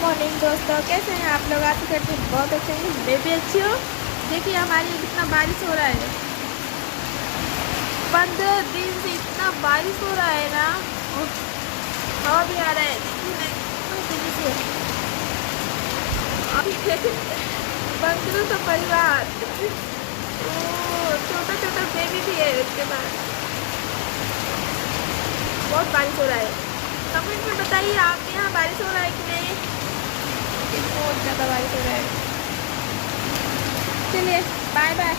Morning दोस्तों, कैसे हैं आप लोग? आशा करते हैं बहुत अच्छे हैं। मैं भी अच्छी हूँ। देखिए हमारे यहाँ कितना बारिश हो रहा है। 15 दिन से इतना बारिश हो रहा है ना। उफ, हवा भी आ रहा है। देखिए मैं कितना तेजी से बंदरों का परिवार। ओ छोटा छोटा बेबी भी है उसके पास। बहुत बारिश हो रहा है। कमेंट में बताइए आपके यहाँ बारिश हो रहा है कि नहीं। बहुत ज़्यादा बारिश हो रहा है। चलिए, बाय बाय।